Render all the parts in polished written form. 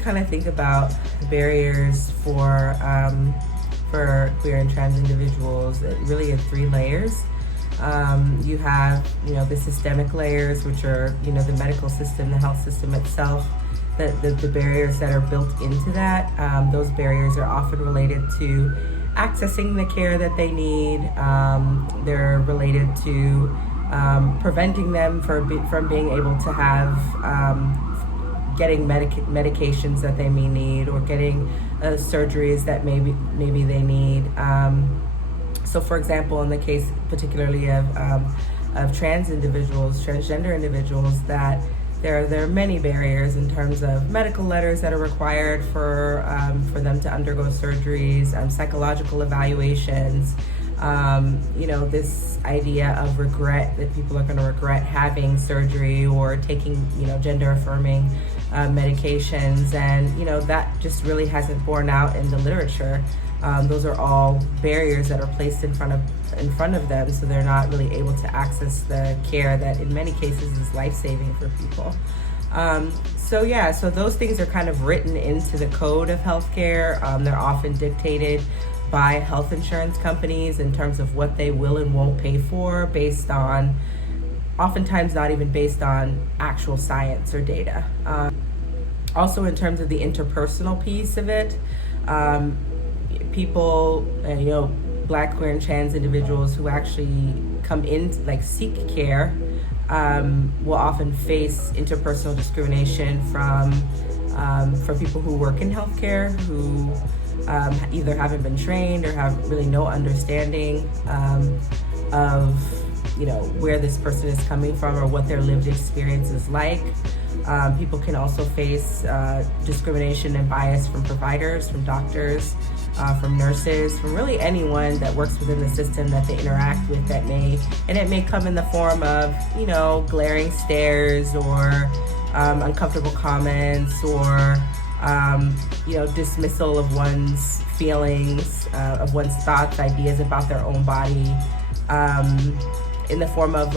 kind of think about barriers for queer and trans individuals, it really in three layers. You have, the systemic layers, which are, the medical system, the health system itself, the barriers that are built into that. Those barriers are often related to accessing the care that they need. They're related to preventing them from being able to have getting medications that they may need, or getting surgeries that maybe they need. So for example, in the case particularly of transgender individuals, that there are many barriers in terms of medical letters that are required for them to undergo surgeries, psychological evaluations, this idea of regret, that people are going to regret having surgery or taking, gender affirming medications, and that just really hasn't borne out in the literature. Those are all barriers that are placed in front of them, so they're not really able to access the care that in many cases is life-saving for people. So those things are kind of written into the code of healthcare. They're often dictated by health insurance companies in terms of what they will and won't pay for, based on, oftentimes not even based on actual science or data. Also in terms of the interpersonal piece of it, people, Black, queer, and trans individuals who actually come in to seek care will often face interpersonal discrimination from people who work in healthcare, who either haven't been trained or have really no understanding of where this person is coming from or what their lived experience is like. People can also face discrimination and bias from providers, from doctors, from nurses, from really anyone that works within the system that they interact with, and it may come in the form of, glaring stares, or uncomfortable comments, or, dismissal of one's feelings, of one's thoughts, ideas about their own body, in the form of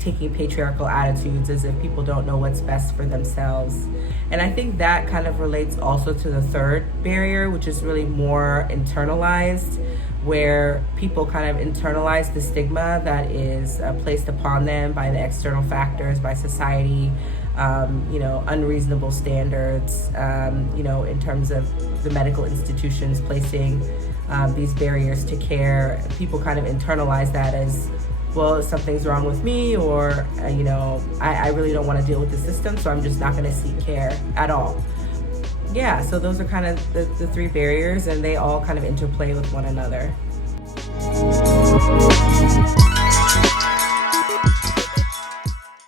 taking patriarchal attitudes as if people don't know what's best for themselves. And I think that kind of relates also to the third barrier, which is really more internalized, where people kind of internalize the stigma that is placed upon them by the external factors, by society, unreasonable standards, in terms of the medical institutions placing these barriers to care. People kind of internalize that as, well, something's wrong with me, or, I really don't want to deal with the system, so I'm just not going to seek care at all. Yeah, so those are kind of the three barriers, and they all kind of interplay with one another.